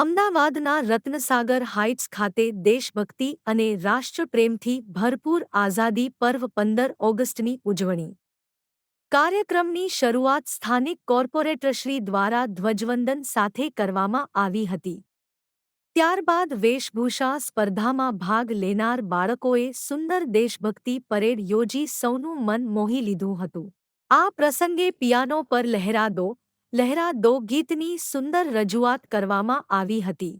અમદાવાદના રત્નસાગર હાઇટ્સ ખાતે દેશભક્તિ અને રાષ્ટ્રપ્રેમથી ભરપૂર આઝાદી પર્વ 15 ઓગસ્ટની ઉજવણી. કાર્યક્રમની શરૂઆત સ્થાનિક કોર્પોરેટરશ્રી દ્વારા ધ્વજવંદન સાથે કરવામાં આવી હતી. ત્યારબાદ વેશભૂષા સ્પર્ધામાં ભાગ લેનાર બાળકોએ સુંદર દેશભક્તિ પરેડ યોજી સૌનું મન મોહી લીધું હતું. આ પ્રસંગે પિયાનો પર લહેરા દો ગીતની સુંદર રજૂઆત કરવામાં આવી હતી.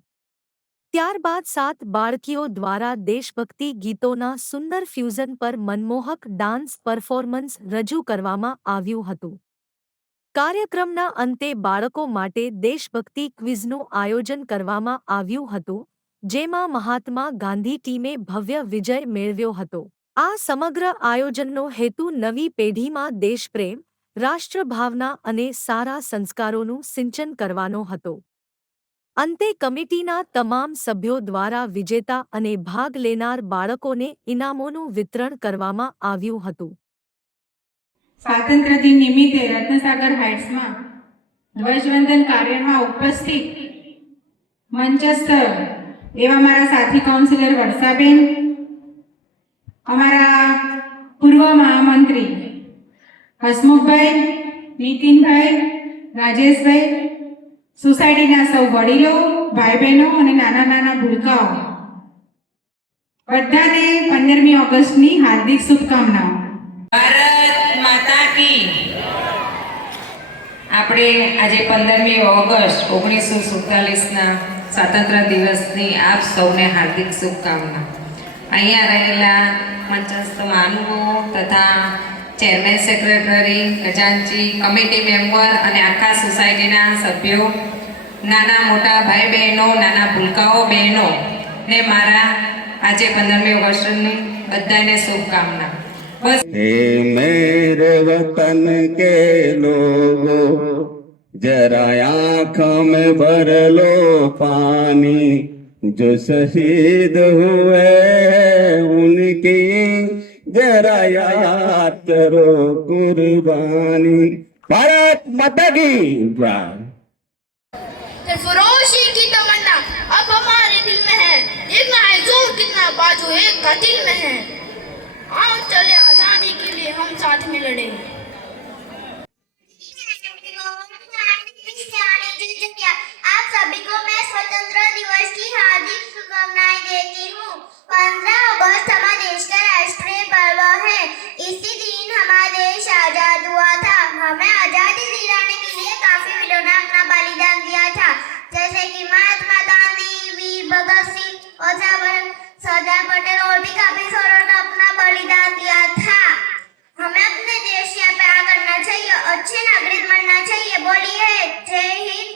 ત્યારબાદ 7 બાળકીઓ દ્વારા દેશભક્તિ ગીતોના સુંદર ફ્યુઝન પર મનમોહક ડાન્સ પરફોર્મન્સ રજૂ કરવામાં આવ્યું હતું. કાર્યક્રમના અંતે બાળકો માટે દેશભક્તિ ક્વિઝનું આયોજન કરવામાં આવ્યું હતું, જેમાં મહાત્મા ગાંધી ટીમે ભવ્ય વિજય મેળવ્યો હતો. આ સમગ્ર આયોજનનો હેતુ નવી પેઢીમાં દેશપ્રેમ, રાષ્ટ્રભાવના અને સારા સંસ્કારોનું સિંચન કરવાનો હતો. અંતે કમિટીના તમામ સભ્યો દ્વારા વિજેતા અને ભાગ લેનાર બાળકોને ઇનામોનું વિતરણ કરવામાં આવ્યું હતું. સ્વાતંત્ર્ય દિન નિમિત્તે રત્નસાગર હાઇટ્સમાં ધ્વજવંદન કાર્યમાં ઉપસ્થિત મંચસ્થ એવા મારા સાથી કાઉન્સિલર વર્ષાબેન, અમારા પૂર્વ મહામંત્રી હસમુખભાઈ, નીતિનભાઈ, રાજેશભાઈ, સોસાયટીના સૌ વડીલો, ભાઈ બહેનો અને નાના નાના ભૂલકાઓ, બધાને 15મી ઓગસ્ટની હાર્દિક શુભકામનાઓ. ભારત માતા કી. આપણે આજે 15મી ઓગસ્ટ 1947ના સ્વાતંત્ર્ય દિવસની આપ સૌને હાર્દિક શુભકામના. અહીંયા રહેલા મંચસ્થ મહાનુભાવો તથા ચેરમેન સેક્રેટરી, ખજાનચી, કમિટી મેમ્બર અને આખા સોસાયટીના સભ્યો, નાના મોટા ભાઈ બહેનો, નાના ભૂલકાઓ બહેનો ને મારા આજે 15મી ઓગસ્ટની બધાને શુભકામના. हे मेरे वतन के लोगो, जरा आँख में भर लो पानी, जो शहीद हुए उनकी जरा याद करो कुर्बानी. भारत माता की जय. सरफरोशी की तमन्ना अब हमारे दिल में है, देखना है जोर कितना बाजू एक का दिल में है. आओ चले आजादी के लिए हम साथ में लड़े. आप सभी को मैं स्वतंत्रता दिवस की हार्दिक शुभकामनाएं देती हूँ. 15 अगस्त हमारे देश का राष्ट्रीय पर्व है. इसी दिन हमारा देश आजाद हुआ था. हमें आजादी दिलाने के लिए काफी वीरों ने अपना बलिदान दिया था, जैसे कि महात्मा गांधी, वीर भगत सिंह और सरदार पटेल और भी काफी सारों ने अपना बलिदान दिया था. हमें अपने देश से प्यार करना चाहिए, अच्छे नागरिक बनना चाहिए. बोलिए जय हिंद.